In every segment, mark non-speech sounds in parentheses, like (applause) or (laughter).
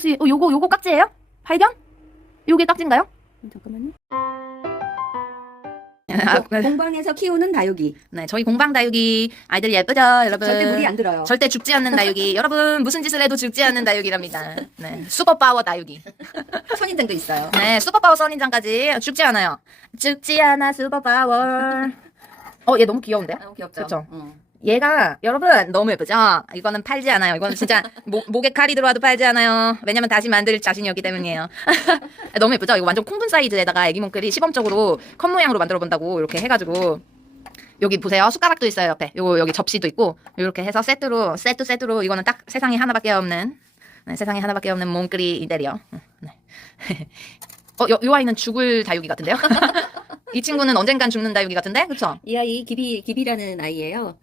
혹시 어, 요거 요거 깍지예요? 발견? 요게 깍지인가요? 잠깐만요. 아, 네. 공방에서 키우는 다육이. 네, 저희 공방 다육이 아이들 예쁘죠, 여러분? 절대 물이 안 들어요. 절대 죽지 않는 다육이. (laughs) 여러분 무슨 짓을 해도 죽지 않는 다육이랍니다. 네, 슈퍼 파워 다육이. (laughs) 선인장도 있어요. 네, 슈퍼 파워 선인장까지 죽지 않아요. 죽지 않아 슈퍼 파워. 어, 얘 너무 귀여운데? 너무 귀엽죠? 그쵸. 어. 얘가 여러분 너무 예쁘죠? 이거는 팔지 않아요. 이거는 진짜 목, 목에 칼이 들어와도 팔지 않아요. 왜냐면 다시 만들 자신이 없기 때문이에요. (laughs) 너무 예쁘죠? 이거 완전 콩분 사이즈에다가 애기 몸글이 시범적으로 컵 모양으로 만들어 본다고 이렇게 해가지고 여기 보세요. 숟가락도 있어요 옆에. 요거 여기 접시도 있고 이렇게 해서 세트로 세트 세트로 이거는 딱 세상에 하나밖에 없는 네, 세상에 하나밖에 없는 몸글이 인테리어. 네. (laughs) 어, 요, 요 아이는 죽을 다육이 같은데요? (laughs) 이 친구는 언젠간 죽는 다육이 같은데, 그쵸? 이 아이 기비 기비라는 아이예요.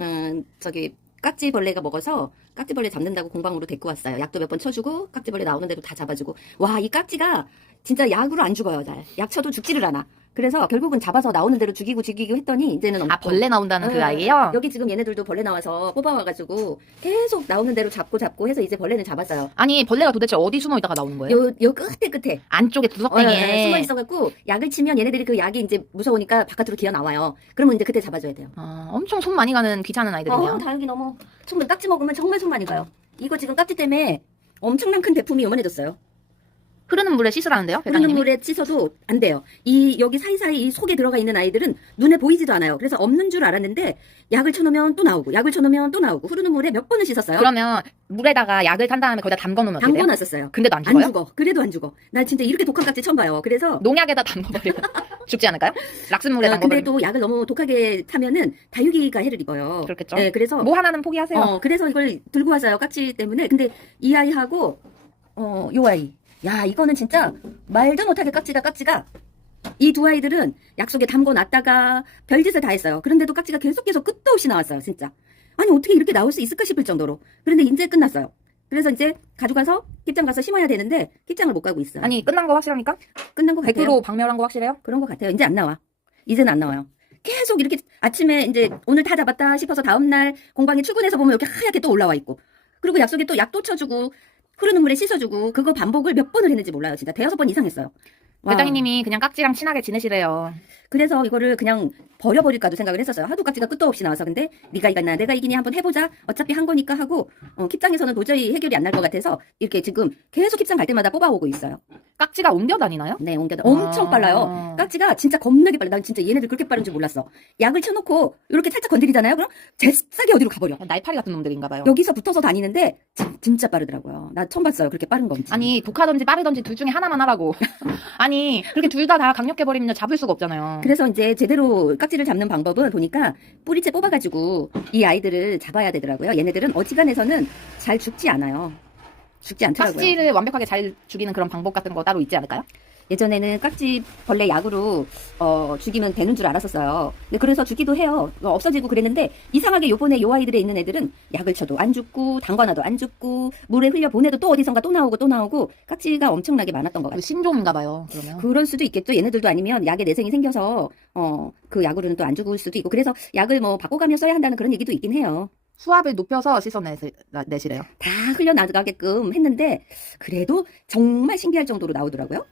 음, 저기 깍지벌레가 먹어서 깍지벌레 잡는다고 공방으로 데리고 왔어요. 약도 몇 번 쳐주고 깍지벌레 나오는 대로 다 잡아주고 와 이 깍지가 진짜 약으로 안 죽어요. 잘. 약 쳐도 죽지를 않아. 그래서 결국은 잡아서 나오는 대로 죽이고 죽이고 했더니 이제는 아, 없고. 벌레 나온다는 그 네, 아이예요? 여기 지금 얘네들도 벌레 나와서 뽑아와가지고 계속 나오는 대로 잡고 잡고 해서 이제 벌레는 잡았어요. 아니 벌레가 도대체 어디 숨어 있다가 나오는 거예요? 요, 요 끝에 끝에 안쪽에 어, 구석탱이에 숨어 있어갖고 약을 치면 얘네들이 그 약이 이제 무서우니까 바깥으로 기어 나와요. 그러면 이제 그때 잡아줘야 돼요. 어, 엄청 손 많이 가는 귀찮은 아이들이네요. 어, 다육이 너무 정말 깍지 먹으면 정말 손 많이 가요. 이거 지금 깍지 때문에 엄청난 큰 대품이 요만해졌어요. 흐르는 물에 씻으라는데요, 흐르는 회장님이? 물에 씻어도 안 돼요. 이 여기 사이사이 이 속에 들어가 있는 아이들은 눈에 보이지도 않아요. 그래서 없는 줄 알았는데 약을 쳐놓으면 또 나오고 약을 쳐놓으면 또 나오고 흐르는 물에 몇 번을 씻었어요. 그러면 물에다가 약을 탄 다음에 거기다 담궈 놓으면 어떻게 돼요? 담궈놨었어요. 근데도 안 안 죽어요? 죽어. 그래도 안 죽어. 나 진짜 이렇게 독한 깍지 처음 봐요. 그래서 농약에다 담궈버리면 (laughs) 죽지 않을까요? 락슨물에 어, 근데 담궈버리면 또 약을 너무 독하게 타면은 다육이가 해를 입어요. 그렇겠죠. 네, 그래서 뭐 하나는 포기하세요. 어, 그래서 이걸 들고 왔어요. 깍지 때문에. 근데 이 아이하고, 어, 요 아이. 야, 이거는 진짜 말도 못하게 깍지다, 깍지가. 이 두 아이들은 약속에 담궈 놨다가 별짓을 다 했어요. 그런데도 깍지가 계속 계속 끝도 없이 나왔어요, 진짜. 아니, 어떻게 이렇게 나올 수 있을까 싶을 정도로. 그런데 이제 끝났어요. 그래서 이제 가져가서 kit장 가서 심어야 되는데, kit장을 못 가고 있어요. 아니 끝난 거 확실합니까? 끝난 것 같아요. 100% 박멸한 거 확실해요? 그런 것 같아요. 이제 안 나와. 이제는 안 나와요. 계속 이렇게 아침에 이제 오늘 다 잡았다 싶어서 다음날 공방에 출근해서 보면 이렇게 하얗게 또 올라와 있고. 그리고 약속에 또 약도 쳐주고 흐르는 물에 씻어주고 그거 반복을 몇 번을 했는지 몰라요. 진짜 대여섯 번 이상 했어요. 와. 회장님이 그냥 깍지랑 친하게 지내시래요. 그래서 이거를 그냥 버려버릴까도 생각을 했었어요. 하도 깍지가 끝도 없이 나와서 근데 네가 이겼나 내가 이기니 한번 해보자. 어차피 한 거니까 하고 어, 킵장에서는 도저히 해결이 안 날 것 같아서 이렇게 지금 계속 킵장 갈 때마다 뽑아오고 있어요. 깍지가 옮겨 다니나요? 네, 옮겨 다 엄청 아. 빨라요. 깍지가 진짜 겁나게 빨라. 난 진짜 얘네들 그렇게 빠른 줄 몰랐어. 약을 쳐놓고 이렇게 살짝 건드리잖아요. 그럼 잽싸게 어디로 가버려. 날파리 같은 놈들인가 봐요. 여기서 붙어서 다니는데 진- 진짜 빠르더라고요. 나 처음 봤어요. 그렇게 빠른 거. 아니 독하던지 빠르던지 둘 중에 하나만 하라고. (laughs) 아니 그렇게 둘 다 다 강력해 버리면 잡을 수가 없잖아요. 그래서 이제 제대로 깍지를 잡는 방법은 보니까 뿌리채 뽑아가지고 이 아이들을 잡아야 되더라고요. 얘네들은 어지간해서는 잘 죽지 않아요. 죽지 않더라고요. 깍지를 완벽하게 잘 죽이는 그런 방법 같은 거 따로 있지 않을까요? 예전에는 깍지 벌레 약으로 어, 죽이면 되는 줄 알았었어요. 근데 그래서 죽기도 해요. 어, 없어지고 그랬는데 이상하게 요번에 요 아이들에 있는 애들은 약을 쳐도 안 죽고 담궈놔도 안 죽고 물에 흘려 보내도 또 어디선가 또 나오고 또 나오고 깍지가 엄청나게 많았던 것 같아요. 그 신종인가 봐요. 그러면. 그럴 수도 있겠죠. 얘네들도 아니면 약에 내생이 생겨서 어, 그 약으로는 또 안 죽을 수도 있고 그래서 약을 뭐 바꿔가며 써야 한다는 그런 얘기도 있긴 해요. 수압을 높여서 씻어내시래요. 다 흘려나가게끔 했는데 그래도 정말 신기할 정도로 나오더라고요.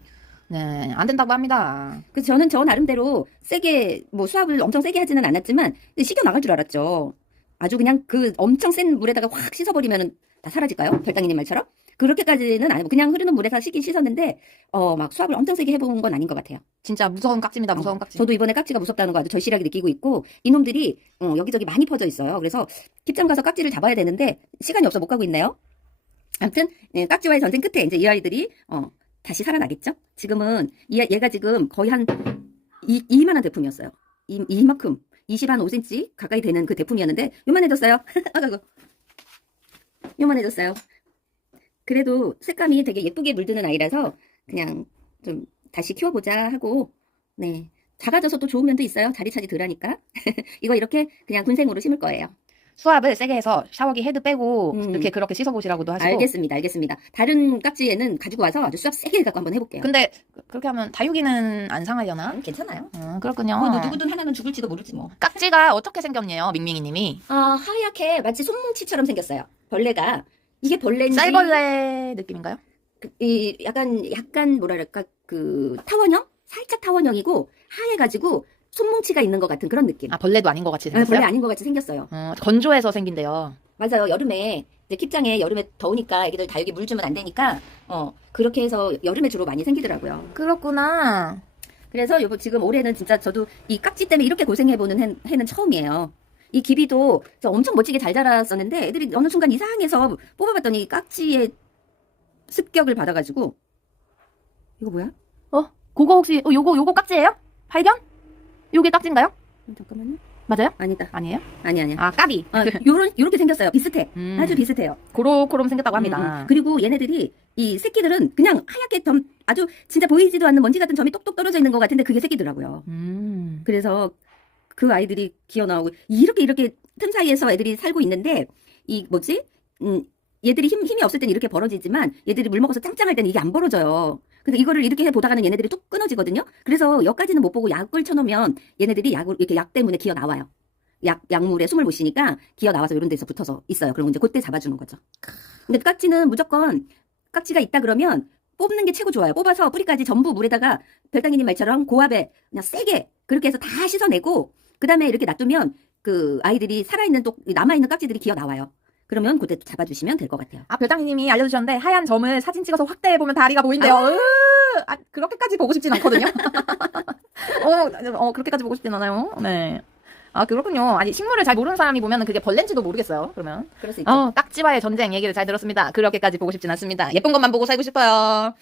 네, 안 된다고 합니다. 그래서 저는 저 나름대로 세게 뭐 수압을 엄청 세게 하지는 않았지만 식겨 나갈 줄 알았죠. 아주 그냥 그 엄청 센 물에다가 확 씻어버리면 다 사라질까요? 별당이님 말처럼 그렇게까지는 아니고 그냥 흐르는 물에서 씻긴 씻었는데 어 막 수압을 엄청 세게 해본 건 아닌 것 같아요. 진짜 무서운 깍지입니다. 무서운 깍지. 저도 이번에 깍지가 무섭다는 거 아주 절실하게 느끼고 있고 이놈들이 어, 여기저기 많이 퍼져 있어요. 그래서 kit장 가서 깍지를 잡아야 되는데 시간이 없어 못 가고 있네요. 아무튼 예, 깍지와의 전쟁 끝에 이제 이 아이들이 어, 다시 살아나겠죠. 지금은 이, 얘가 지금 거의 한 이, 이만한 대품이었어요. 이, 이만큼 20 한 5cm 가까이 되는 그 대품이었는데 요만해졌어요. (laughs) 아이고 요만해졌어요. 그래도 색감이 되게 예쁘게 물드는 아이라서 그냥 좀 다시 키워보자 하고 네 작아져서 또 좋은 면도 있어요. 자리 차지 덜하니까 (laughs) 이거 이렇게 그냥 군생으로 심을 거예요. 수압을 세게 해서 샤워기 헤드 빼고 음. 이렇게 그렇게 씻어보시라고도 하시고. 알겠습니다, 알겠습니다. 다른 깍지에는 가지고 와서 아주 수압 세게 갖고 한번 해볼게요. 근데 그- 그렇게 하면 다육이는 안 상하려나? 음, 괜찮아요. 음, 그렇군요. 뭐 누구든 하나는 죽을지도 모르지 뭐. 깍지가 어떻게 생겼네요, 밍밍이님이. 아 하얗게 마치 손뭉치처럼 생겼어요. 벌레가 이게 벌레인지 쌀벌레 느낌인가요? 그, 이 약간 약간 뭐랄까 그 타원형 살짝 타원형이고 하얘가지고 손뭉치가 있는 것 같은 그런 느낌. 아 벌레도 아닌 것 같이 아, 생겼어요? 벌레 아닌 것 같이 생겼어요. 어, 건조해서 생긴대요. 맞아요. 여름에 이제 킵장에 여름에 더우니까 애기들 다 여기 물 주면 안 되니까 어 그렇게 해서 여름에 주로 많이 생기더라고요. 그렇구나. 그래서 요거 지금 올해는 진짜 저도 이 깍지 때문에 이렇게 고생해보는 해, 해는 처음이에요. 이 기비도 진짜 엄청 멋지게 잘 자랐었는데 애들이 어느 순간 이상해서 뽑아봤더니 깍지에 습격을 받아가지고 이거 뭐야? 어, 그거 혹시 어, 요거 요거 깍지예요? 발견? 요게 깍지인가요? 잠깐만요. 맞아요? 아니다. 아니에요? 아니 아니야. 아 까비. 아, 요런 요렇게 생겼어요. 비슷해. 음, 아주 비슷해요. 고로코롬 생겼다고 합니다. 음, 음. 그리고 얘네들이 이 새끼들은 그냥 하얗게 점 아주 진짜 보이지도 않는 먼지 같은 점이 똑똑 떨어져 있는 것 같은데 그게 새끼더라고요. 음. 그래서 그 아이들이 기어 나오고 이렇게 이렇게 틈 사이에서 애들이 살고 있는데 이 뭐지? 음 얘들이 힘, 힘이 없을 때는 이렇게 벌어지지만 얘들이 물 먹어서 짱짱할 때는 이게 안 벌어져요. 그러니까 이거를 이렇게 해 보다가는 얘네들이 뚝 끊어지거든요. 그래서 여기까지는 못 보고 약을 쳐놓으면 얘네들이 약을 이렇게 약 때문에 기어 나와요. 약 약물에 숨을 못 쉬니까 기어 나와서 이런 데서 붙어서 있어요. 그럼 이제 그때 잡아주는 거죠. 근데 깍지는 무조건 깍지가 있다 그러면 뽑는 게 최고 좋아요. 뽑아서 뿌리까지 전부 물에다가 별당이님 말처럼 고압에 그냥 세게 그렇게 해서 다 씻어내고 그 다음에 이렇게 놔두면 그 아이들이 살아있는 또 남아있는 깍지들이 기어 나와요. 그러면 그때 또 잡아주시면 될 것 같아요. 아 별장님이 알려주셨는데 하얀 점을 사진 찍어서 확대해 보면 다리가 보인대요. 으, 아, 그렇게까지 보고 싶진 않거든요. (laughs) 어, 어, 그렇게까지 보고 싶진 않아요. 네. 아 그렇군요. 아니 식물을 잘 모르는 사람이 보면 그게 벌레인지도 모르겠어요. 그러면 그럴 수 있죠. 어 딱지와의 전쟁 얘기를 잘 들었습니다. 그렇게까지 보고 싶진 않습니다. 예쁜 것만 보고 살고 싶어요.